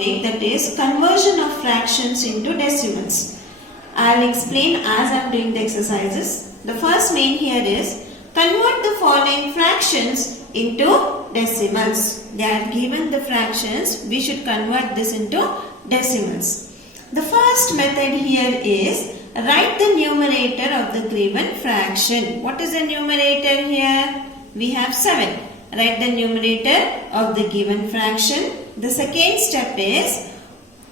topic, that is conversion of fractions into decimals. I will explain as I am doing the exercises. The first main here is convert the following fractions into decimals. They are given the fractions, we should convert this into decimals. The first method here is write the numerator of the given fraction. What is the numerator here? We have 7. Write the numerator of the given fraction. The second step is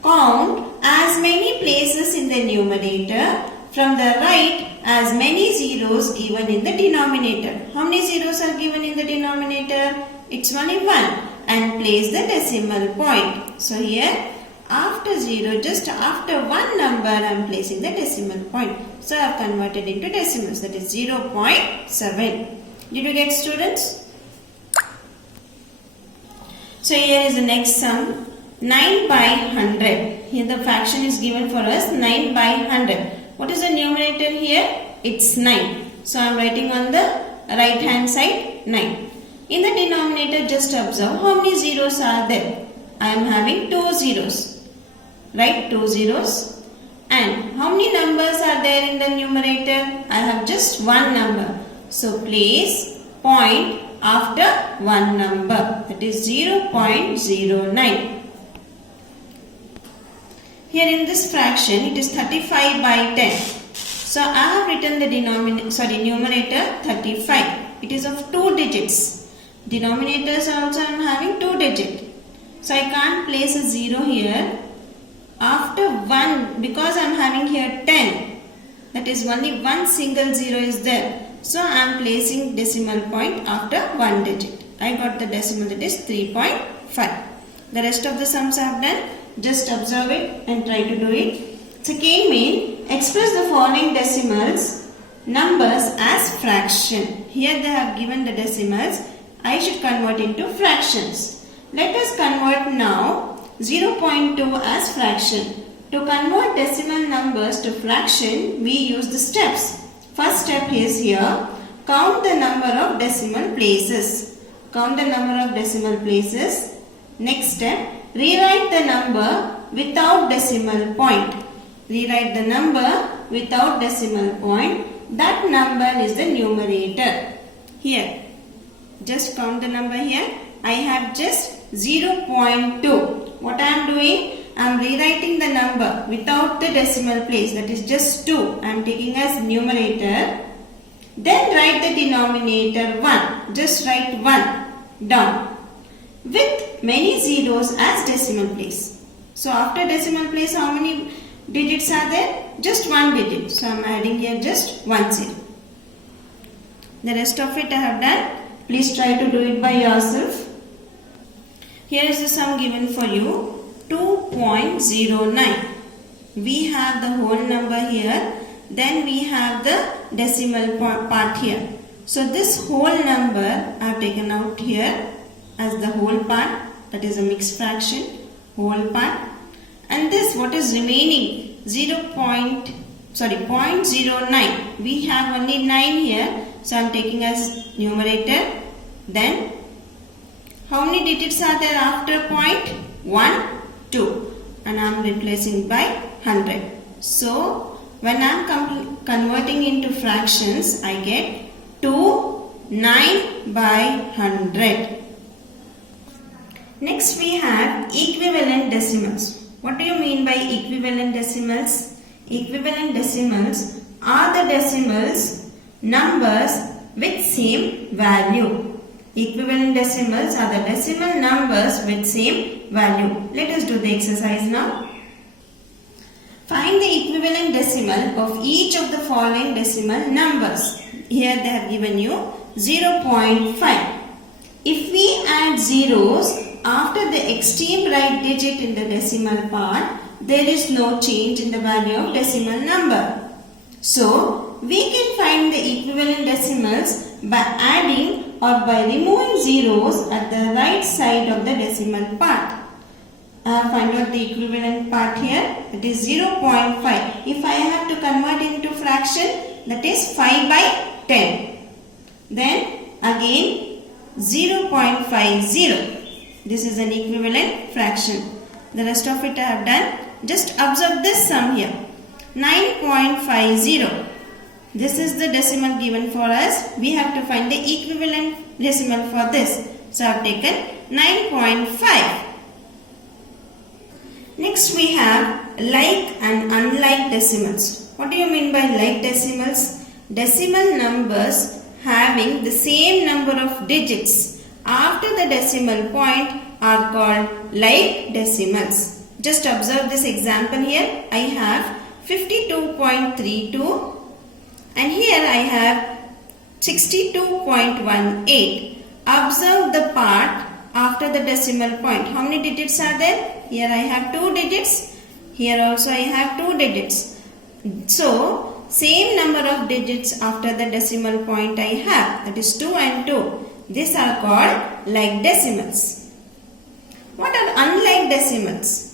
count as many places in the numerator from the right as many zeros given in the denominator. How many zeros are given in the denominator? It's only 1, and place the decimal point. So here after 0, just after one number I am placing the decimal point. So I have converted into decimals, that is 0.7. Did you get, students? So here is the next sum, 9 by 100. Here the fraction is given for us 9 by 100. What is the numerator here? It's 9. So I am writing on the right hand side 9. In the denominator, just observe how many zeros are there. I am having 2 zeros. Right, 2 zeros. And how many numbers are there in the numerator? I have just one number. So place point after one number, that is 0.09. Here in this fraction it is 35 by 10. So I have written the numerator 35. It is of 2 digits. Denominators also I am having 2 digits. So I can't place a 0 here. After 1, because I am having here 10, that is only one single 0 is there. So I am placing decimal point after one digit. I got the decimal, that is 3.5. The rest of the sums I have done. Just observe it and try to do it. Second main, express the following decimals numbers as fraction. Here they have given the decimals. I should convert into fractions. Let us convert now 0.2 as fraction. To convert decimal numbers to fraction, we use the steps. First step is here, count the number of decimal places. Count the number of decimal places. Next step, rewrite the number without decimal point. Rewrite the number without decimal point. That number is the numerator. Here, just count the number here. I have just 0.2. What I am doing? I am rewriting the number without the decimal place, that is just 2. I am taking as numerator. Then write the denominator 1. Just write 1 down with many zeros as decimal place. So after decimal place, how many digits are there? Just one digit. So I am adding here just 1 0. The rest of it I have done. Please try to do it by yourself. Here is the sum given for you, 2.09. We have the whole number here, then we have the decimal part here. So this whole number I have taken out here as the whole part, that is a mixed fraction, whole part. And this what is remaining, 0.09. We have only 9 here, so I am taking as numerator. Then how many digits are there after point? 1, 2, and I am replacing by 100. So when I am converting into fractions, I get 2 9 by 100. Next we have equivalent decimals. What do you mean by equivalent decimals? Equivalent decimals are the decimals numbers with same value. Equivalent decimals are the decimal numbers with same value. Let us do the exercise now. Find the equivalent decimal of each of the following decimal numbers. Here they have given you 0.5. If we add zeros after the extreme right digit in the decimal part, there is no change in the value of decimal number. So we can find the equivalent decimals by adding or by removing zeros at the right side of the decimal part. Find out the equivalent part here, that is 0.5. If I have to convert into fraction, that is 5 by 10. Then again 0.50. This is an equivalent fraction. The rest of it I have done. Just observe this sum here. 9.50. This is the decimal given for us. We have to find the equivalent decimal for this. So I have taken 9.5. Next we have like and unlike decimals. What do you mean by like decimals? Decimal numbers having the same number of digits after the decimal point are called like decimals. Just observe this example here. I have 52.32 and here I have 62.18. Observe the part after the decimal point. How many digits are there? Here I have 2 digits. Here also I have 2 digits. So, same number of digits after the decimal point I have. That is 2 and 2. These are called like decimals. What are unlike decimals?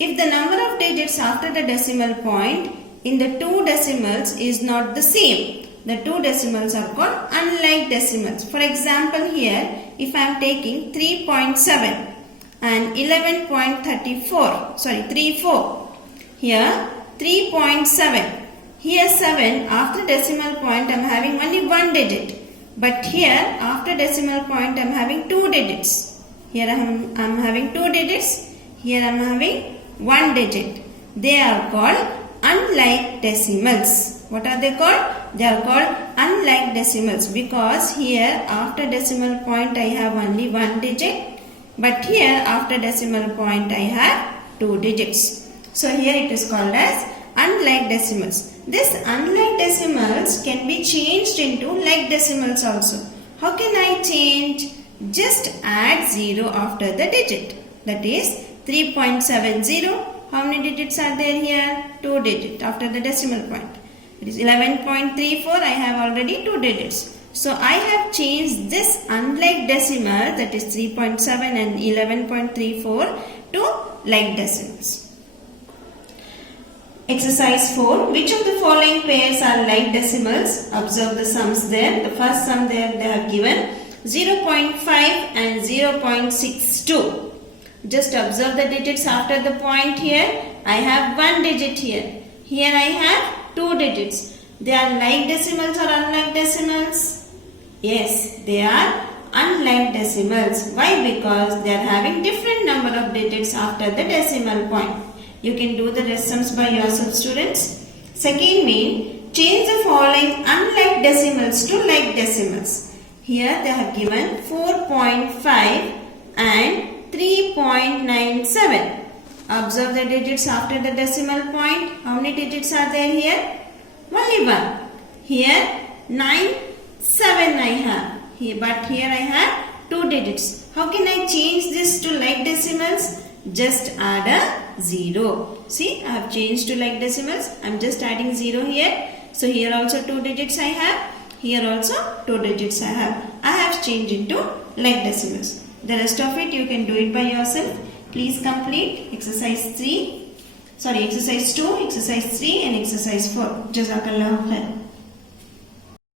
If the number of digits after the decimal point in the two decimals is not the same, the two decimals are called unlike decimals. For example, here if I am taking 3.7 and 34. Here 3.7. Here 7 after decimal point I am having only 1 digit. But here after decimal point I am having 2 digits. Here I am having 2 digits. Here I am having 1 digit. They are called unlike decimals. What are they called? They are called unlike decimals because here after decimal point I have only 1 digit. But here after decimal point I have 2 digits. So here it is called as unlike decimals. This unlike decimals can be changed into like decimals also. How can I change? Just add 0 after the digit. That is 3.70. How many digits are there here? 2 digits after the decimal point. It is 11.34. I have already 2 digits. So I have changed this unlike decimal, that is 3.7 and 11.34 to like decimals. Exercise 4. Which of the following pairs are like decimals? Observe the sums there. The first sum there they have given 0.5 and 0.62. Just observe the digits after the point here. I have 1 digit here. Here I have 2 digits. They are like decimals or unlike decimals? Yes, they are unlike decimals. Why? Because they are having different number of digits after the decimal point. You can do the rest sums by yourself, students. Second mean, change the following unlike decimals to like decimals. Here they have given 4.5 and 3.97. Observe the digits after the decimal point. How many digits are there here? Only 1. Here 9, 7 I have. But here I have 2 digits. How can I change this to like decimals? Just add a 0. See, I have changed to like decimals. I am just adding 0 here. So here also 2 digits I have. Here also 2 digits I have. I have changed into like decimals. The rest of it you can do it by yourself. Please complete exercise 2, exercise 3 and exercise 4. Jazakallah khair.